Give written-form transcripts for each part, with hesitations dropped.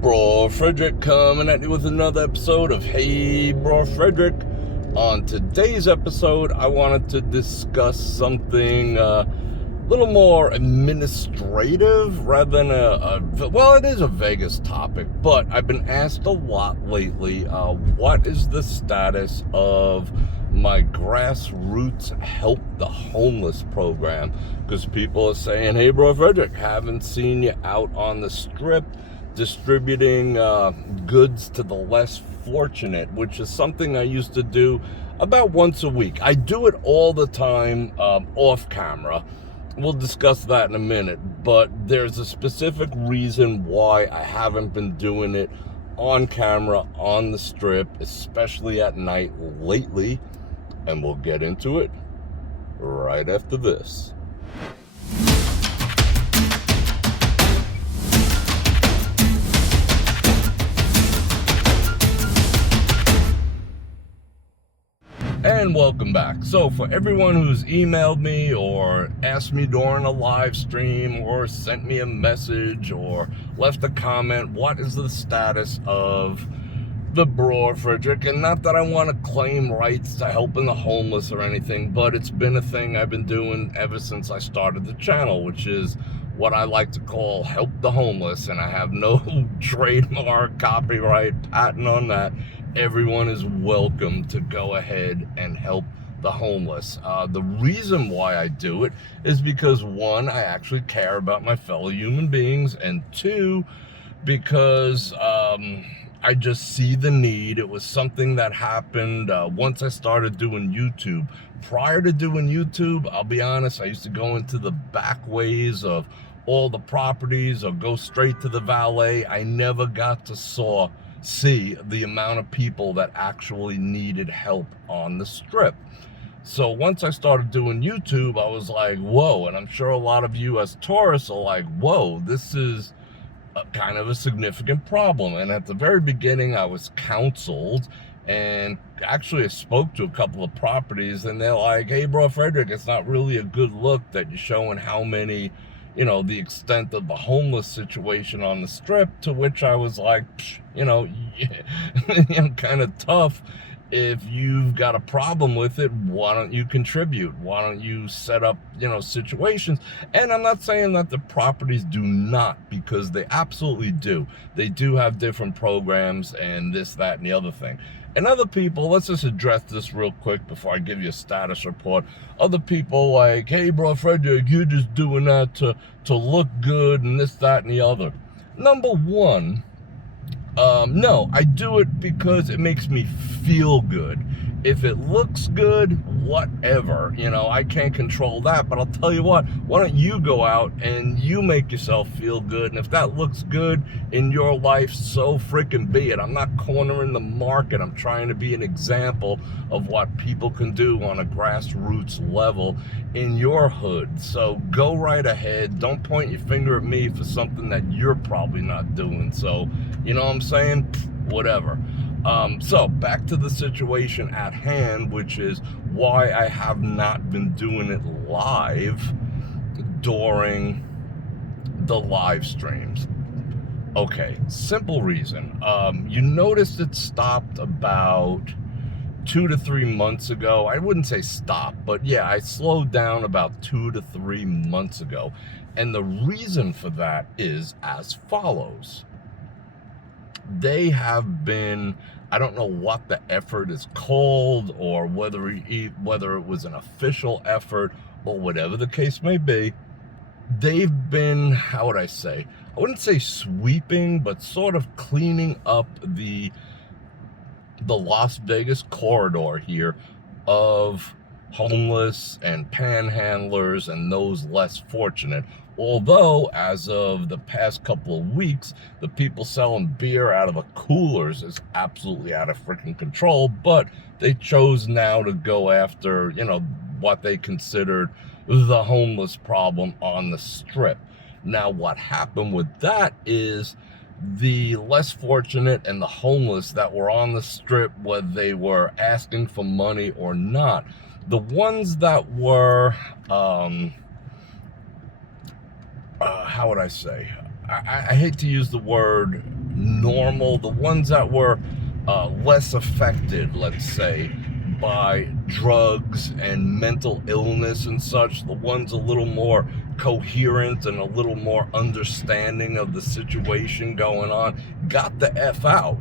Bror Fredrik coming at you with another episode of Hey Bror Fredrik. On today's episode, I wanted to discuss something a little more administrative rather than it is a Vegas topic, but I've been asked a lot lately, what is the status of my grassroots help the homeless program? Because people are saying, hey Bror Fredrik, haven't seen you out on the strip distributing goods to the less fortunate, which is something I used to do about once a week. I do it all the time off camera. We'll discuss that in a minute, but there's a specific reason why I haven't been doing it on camera on the strip, especially at night lately, and we'll get into it right after this. And welcome back. So for everyone who's emailed me or asked me during a live stream or sent me a message or left a comment, what is the status of the Bror Fredrik? And not that I want to claim rights to helping the homeless or anything, but it's been a thing I've been doing ever since I started the channel, which is what I like to call help the homeless. And I have no trademark, copyright, patent on that. Everyone is welcome to go ahead and help the homeless. The reason why I do it is because, one, I actually care about my fellow human beings, and two, because I just see the need. It was something that happened once I started doing YouTube. Prior to doing YouTube, I'll be honest, I used to go into the back ways of all the properties or go straight to the valet. I never got to see the amount of people that actually needed help on the strip. So once I started doing YouTube, I was like, whoa, and I'm sure a lot of you as tourists are like, whoa, this is kind of a significant problem. And at the very beginning, I was counseled, and actually I spoke to a couple of properties, and they're like, hey Bror Fredrik, it's not really a good look that you're showing how many, the extent of the homeless situation on the strip. To which I was like, kind of tough. If you've got a problem with it, why don't you contribute? Why don't you set up, situations? And I'm not saying that the properties do not, because they absolutely do. They do have different programs and this, that, and the other thing. And other people, let's just address this real quick before I give you a status report. Other people like, hey, Bror Fredrik, you're just doing that to look good and this, that, and the other. Number one, no, I do it because it makes me feel good. If it looks good, whatever, I can't control that, but I'll tell you what, why don't you go out and you make yourself feel good? And if that looks good in your life, so freaking be it. I'm not cornering the market. I'm trying to be an example of what people can do on a grassroots level in your hood. So go right ahead. Don't point your finger at me for something that you're probably not doing. So, you know what I'm saying? Whatever. So back to the situation at hand, which is why I have not been doing it live during the live streams. Okay, simple reason. You noticed it stopped about 2 to 3 months ago. I wouldn't say stop, but yeah, I slowed down about 2 to 3 months ago. And the reason for that is as follows. They have been, I don't know what the effort is called, or whether it was an official effort or whatever the case may be. They've been, how would I say? I wouldn't say sweeping, but sort of cleaning up the Las Vegas corridor here of homeless and panhandlers and those less fortunate. Although, as of the past couple of weeks, the people selling beer out of the coolers is absolutely out of freaking control, but they chose now to go after, what they considered the homeless problem on the strip. Now, what happened with that is the less fortunate and the homeless that were on the strip, whether they were asking for money or not, the ones that were, how would I say? I hate to use the word normal, the ones that were less affected, let's say, by drugs and mental illness and such, the ones a little more coherent and a little more understanding of the situation going on, got the F out.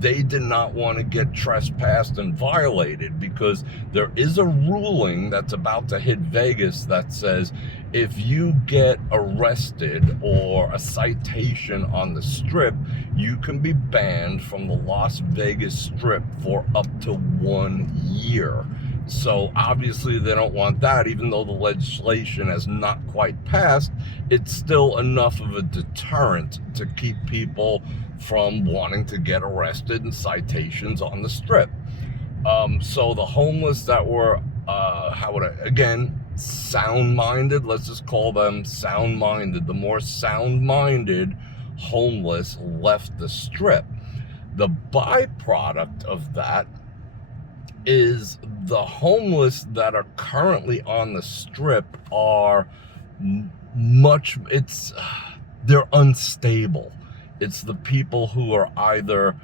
They did not want to get trespassed and violated, because there is a ruling that's about to hit Vegas that says if you get arrested or a citation on the Strip, you can be banned from the Las Vegas Strip for up to 1 year. So obviously they don't want that. Even though the legislation has not quite passed, it's still enough of a deterrent to keep people from wanting to get arrested and citations on the Strip. So the homeless that were, sound-minded, let's just call them sound-minded. The more sound-minded homeless left the Strip. The byproduct of that is the homeless that are currently on the Strip are they're unstable. It's the people who are either,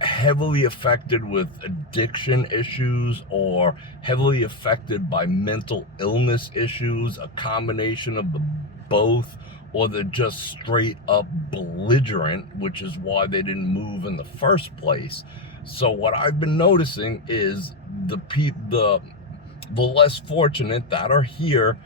heavily affected with addiction issues or heavily affected by mental illness issues, a combination of the both, or they're just straight up belligerent, which is why they didn't move in the first place. So what I've been noticing is the less fortunate that are here,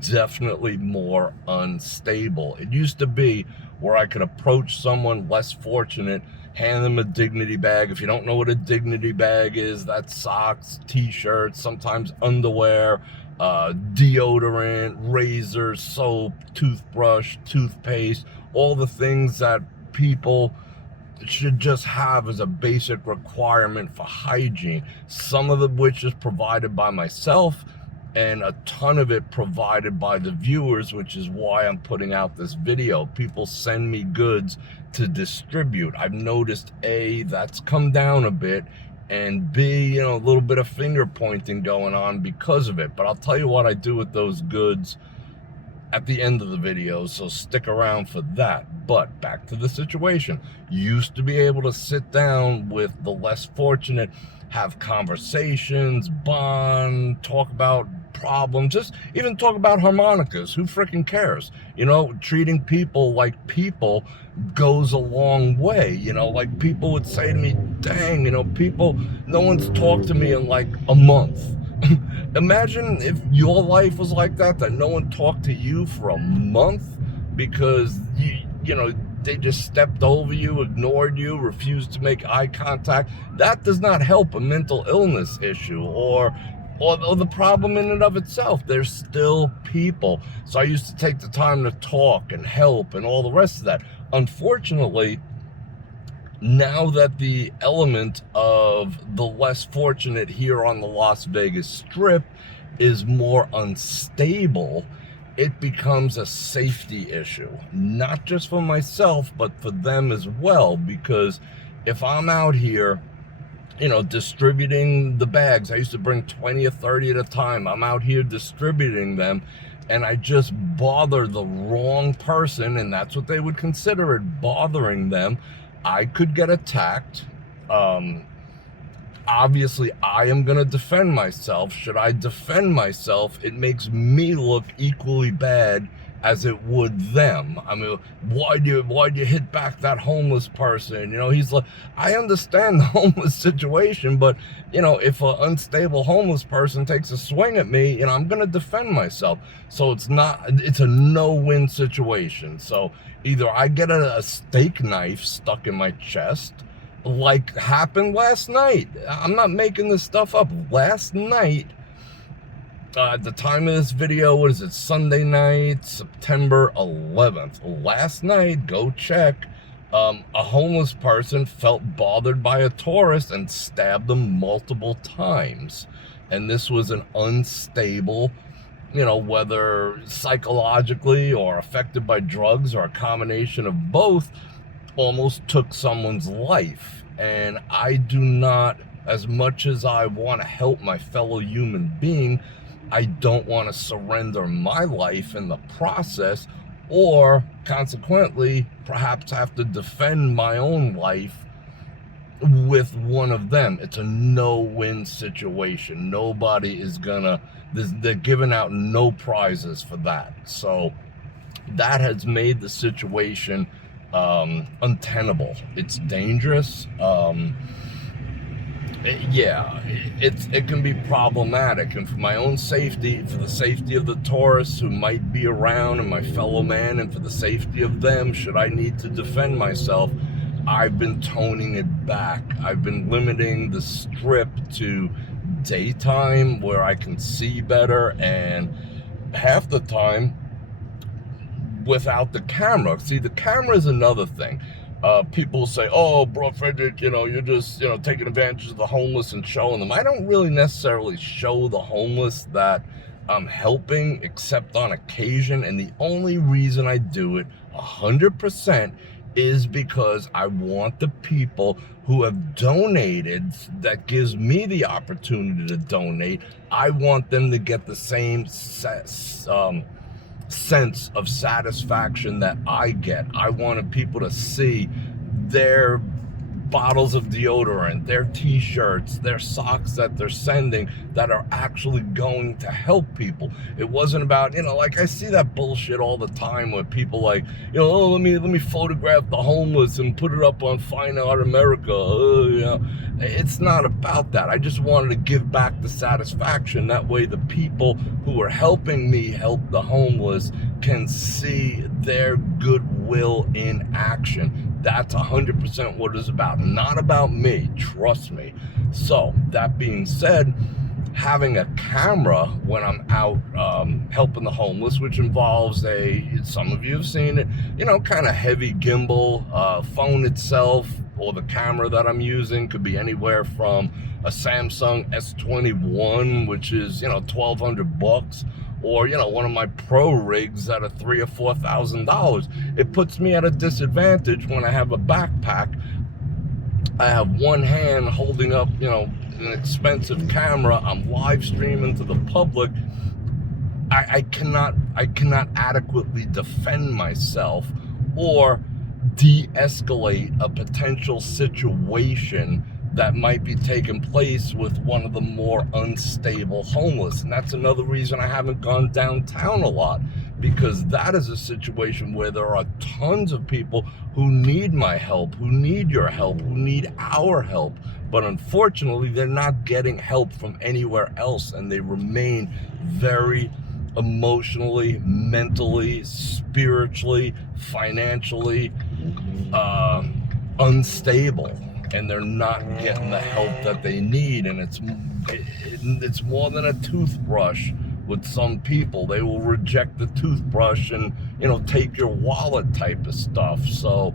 definitely more unstable. It used to be where I could approach someone less fortunate, hand them a dignity bag. If you don't know what a dignity bag is, that's socks, t-shirts, sometimes underwear, deodorant, razors, soap, toothbrush, toothpaste, all the things that people should just have as a basic requirement for hygiene. Some of which is provided by myself, and a ton of it provided by the viewers, which is why I'm putting out this video. People send me goods to distribute. I've noticed A, that's come down a bit, and B, a little bit of finger pointing going on because of it. But I'll tell you what I do with those goods at the end of the video, so stick around for that. But back to the situation. Used to be able to sit down with the less fortunate, have conversations, bond, talk about problems, just even talk about harmonicas. Who freaking cares? Treating people like people goes a long way. Like people would say to me, dang, no one's talked to me in like a month. Imagine if your life was like that no one talked to you for a month because they just stepped over you, ignored you, refused to make eye contact. That does not help a mental illness issue or the problem in and of itself. They're still people. So I used to take the time to talk and help and all the rest of that. Unfortunately, now that the element of the less fortunate here on the Las Vegas Strip is more unstable, it becomes a safety issue, not just for myself, but for them as well. Because if I'm out here, distributing the bags, I used to bring 20 or 30 at a time. I'm out here distributing them, and I just bother the wrong person, and that's what they would consider it, bothering them. I could get attacked. Obviously, I am going to defend myself. Should I defend myself, it makes me look equally bad as it would them. I mean, why'd you hit back that homeless person? He's like, I understand the homeless situation, but if an unstable homeless person takes a swing at me, I'm going to defend myself. So it's a no-win situation. So either I get a steak knife stuck in my chest, like happened last night. I'm not making this stuff up. Last night, at the time of this video, what is it, Sunday night, September 11th. Last night, go check, a homeless person felt bothered by a tourist and stabbed them multiple times. And this was an unstable, whether psychologically or affected by drugs or a combination of both, almost took someone's life. And I do not, as much as I want to help my fellow human being, I don't want to surrender my life in the process or consequently perhaps have to defend my own life with one of them. It's a no-win situation. Nobody is gonna, they're giving out no prizes for that. So that has made the situation untenable. It's dangerous. It can be problematic, and for my own safety, for the safety of the tourists who might be around and my fellow man, and for the safety of them should I need to defend myself, I've been toning it back. I've been limiting the strip to daytime where I can see better, and half the time without the camera. See, the camera is another thing. People say, oh, Bror Fredrik, you're just, taking advantage of the homeless and showing them. I don't really necessarily show the homeless that I'm helping, except on occasion. And the only reason I do it 100% is because I want the people who have donated, that gives me the opportunity to donate, I want them to get the same sense of satisfaction that I get. I wanted people to see their bottles of deodorant, their t-shirts, their socks that they're sending that are actually going to help people. It wasn't about, like I see that bullshit all the time where people like, oh, let me photograph the homeless and put it up on Fine Art America. It's not about that. I just wanted to give back the satisfaction. That way the people who are helping me help the homeless can see their goodwill in action. That's 100% what it's about. Not about me, trust me. So, that being said, having a camera when I'm out helping the homeless, which involves some of you have seen it, kind of heavy gimbal, phone itself, or the camera that I'm using could be anywhere from a Samsung S21, which is, $1,200, or, one of my pro rigs that are $3,000 or $4,000. It puts me at a disadvantage when I have a backpack. I have one hand holding up, an expensive camera. I'm live streaming to the public. I cannot adequately defend myself or de-escalate a potential situation that might be taking place with one of the more unstable homeless. And that's another reason I haven't gone downtown a lot, because that is a situation where there are tons of people who need my help, who need your help, who need our help. But unfortunately, they're not getting help from anywhere else, and they remain very emotionally, mentally, spiritually, financially unstable. And they're not getting the help that they need. And it's more than a toothbrush with some people. They will reject the toothbrush and, take your wallet type of stuff. So,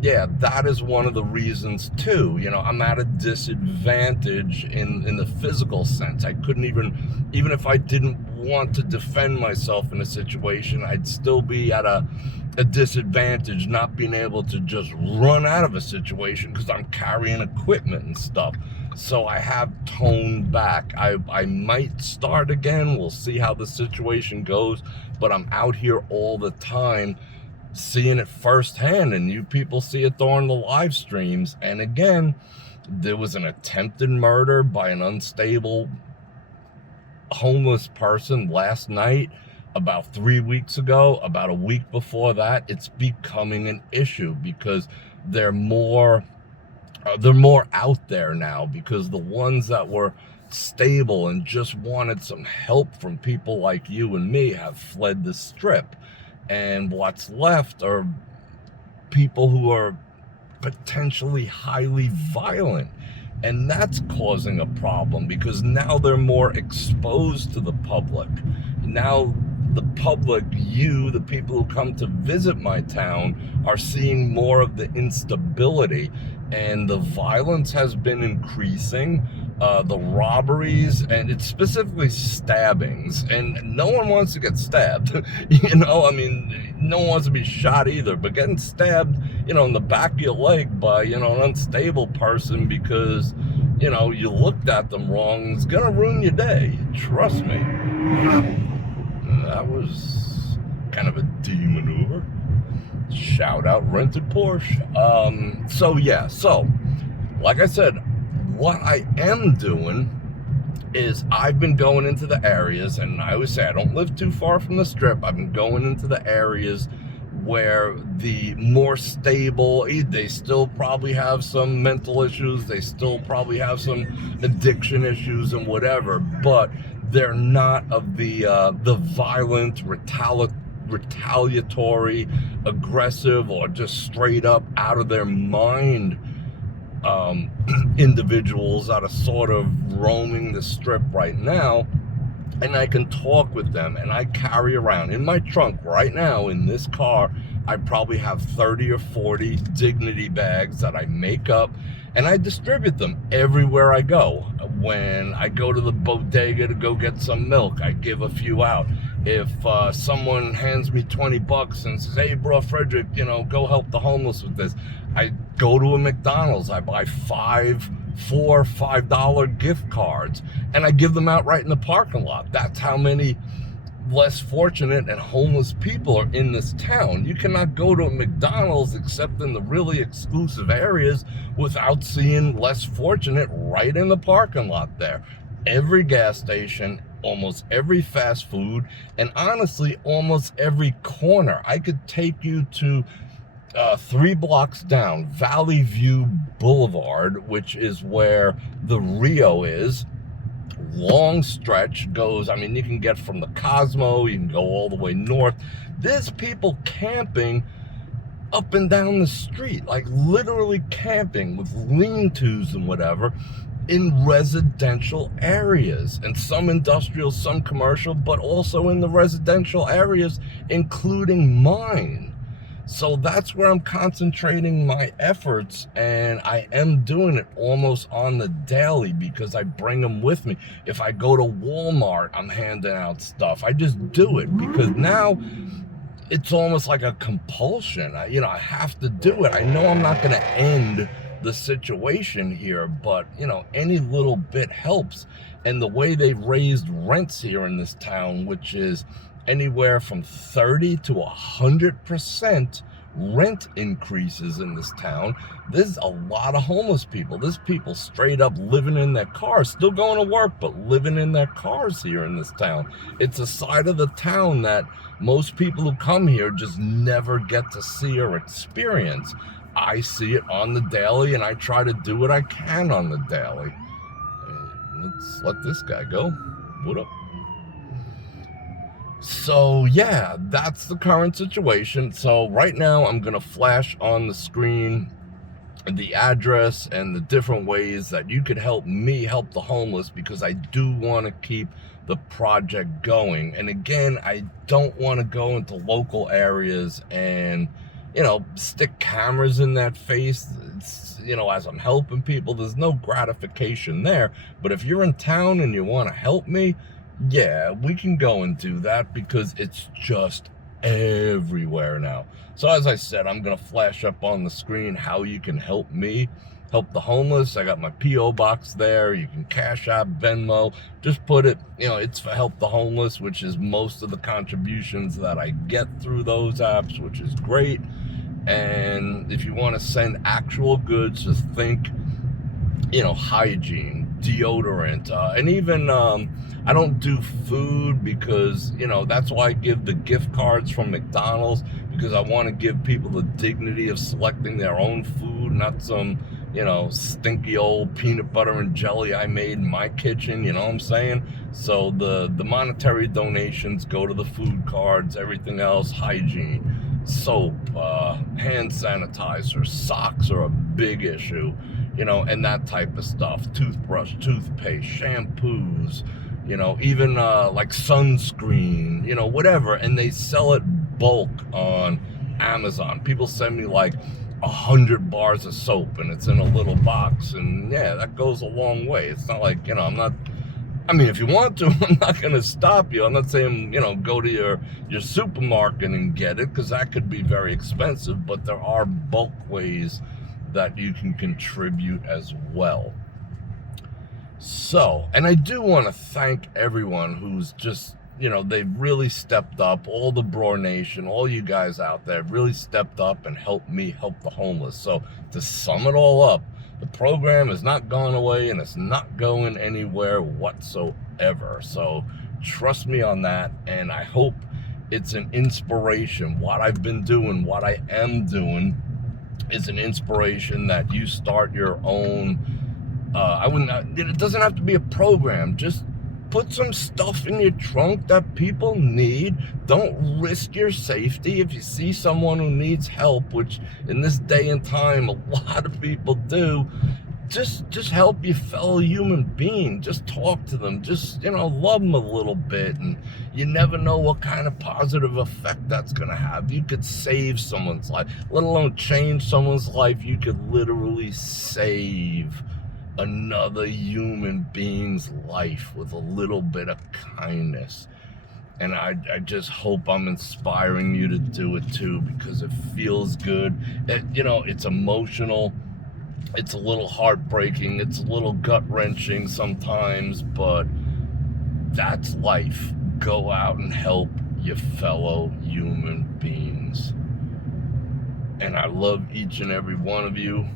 yeah, that is one of the reasons too. I'm at a disadvantage in the physical sense. I couldn't even if I didn't want to defend myself in a situation, I'd still be at a disadvantage, not being able to just run out of a situation because I'm carrying equipment and stuff. So I have toned back. I might start again. We'll see how the situation goes, but I'm out here all the time seeing it firsthand, and you people see it during the live streams. And again, there was an attempted murder by an unstable homeless person last night. About 3 weeks ago, about a week before that, it's becoming an issue because they're more out there now, because the ones that were stable and just wanted some help from people like you and me have fled the strip. And what's left are people who are potentially highly violent. And that's causing a problem because now they're more exposed to the public. Now the public, the people who come to visit my town, are seeing more of the instability, and the violence has been increasing. The robberies, and it's specifically stabbings, and no one wants to get stabbed. No one wants to be shot either, but getting stabbed, in the back of your leg by, an unstable person because, you looked at them wrong, it's gonna ruin your day. Trust me. That was kind of a D maneuver. Shout out Rented Porsche. So like I said, what I am doing is I've been going into the areas, and I always say I don't live too far from the Strip. I've been going into the areas where the more stable, they still probably have some mental issues, they still probably have some addiction issues and whatever, but they're not of the violent, retaliatory, aggressive, or just straight up out of their mind individuals that are sort of roaming the Strip right now. And I can talk with them, and I carry around in my trunk right now in this car, I probably have 30 or 40 dignity bags that I make up, and I distribute them everywhere I go. When I go to the bodega to go get some milk, I give a few out. If someone hands me $20 and says, hey, Bror Fredrik, go help the homeless with this, I go to a McDonald's, I buy $4 or $5 gift cards, and I give them out right in the parking lot. That's how many less fortunate and homeless people are in this town. You cannot go to a McDonald's except in the really exclusive areas without seeing less fortunate right in the parking lot there. Every gas station, almost every fast food, and honestly, almost every corner. I could take you to 3 blocks down, Valley View Boulevard, which is where the Rio is. Long stretch goes, you can get from the Cosmo, you can go all the way north. There's people camping up and down the street, like literally camping with lean-tos and whatever in residential areas, and some industrial, some commercial, but also in the residential areas, including mine. So that's where I'm concentrating my efforts, and I am doing it almost on the daily because I bring them with me. If I go to Walmart, I'm handing out stuff. I just do it because now it's almost like a compulsion. I have to do it. I know I'm not going to end the situation here, but any little bit helps. And the way they've raised rents here in this town, which is anywhere from 30 to 100% rent increases in this town. There's a lot of homeless people. There's people straight up living in their cars, still going to work, but living in their cars here in this town. It's a side of the town that most people who come here just never get to see or experience. I see it on the daily, and I try to do what I can on the daily. Let's let this guy go. What up? So yeah, that's the current situation. So right now I'm gonna flash on the screen the address and the different ways that you could help me help the homeless, because I do want to keep the project going. And again, I don't want to go into local areas and stick cameras in that face. It's, as I'm helping people, there's no gratification there. But if you're in town and you want to help me, yeah, we can go and do that, because it's just everywhere now. So as I said, I'm gonna flash up on the screen how you can help me help the homeless. I got my P.O. box there. You can Cash App, Venmo, just put it, it's for Help the Homeless, which is most of the contributions that I get through those apps, which is great. And if you want to send actual goods, just think, hygiene, deodorant, and even I don't do food, because that's why I give the gift cards from McDonald's, because I want to give people the dignity of selecting their own food, not some stinky old peanut butter and jelly I made in my kitchen. You know what I'm saying? So the monetary donations go to the food cards. Everything else, hygiene, soap, hand sanitizer, socks are a big issue, and that type of stuff. Toothbrush, toothpaste, shampoos, even like sunscreen, whatever. And they sell it bulk on Amazon. People send me like 100 bars of soap, and it's in a little box. And yeah, that goes a long way. It's not like, if you want to, I'm not going to stop you. I'm not saying, go to your supermarket and get it, because that could be very expensive. But there are bulk ways that you can contribute as well. So, and I do want to thank everyone who's just you know, they've really stepped up. All the BrorNation, all you guys out there really stepped up and helped me help the homeless. So to sum it all up, the program is not going away and it's not going anywhere whatsoever. So trust me on that, and I hope it's an inspiration. What I've been doing, what I am doing is an inspiration that you start your own. It doesn't have to be a program. Just put some stuff in your trunk that people need. Don't risk your safety. If you see someone who needs help, which in this day and time a lot of people do, just help your fellow human being. Just talk to them. Just, you know, love them a little bit. And you never know what kind of positive effect that's going to have. You could save someone's life, let alone change someone's life. You could literally save another human being's life with a little bit of kindness. And I just hope I'm inspiring you to do it too, because it feels good. You know, it's emotional. It's a little heartbreaking. It's a little gut-wrenching sometimes, but that's life. Go out and help your fellow human beings. And I love each and every one of you.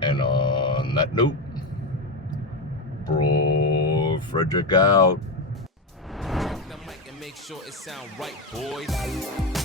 And on that note, Bror Fredrik out. Make sure it sound right, boys.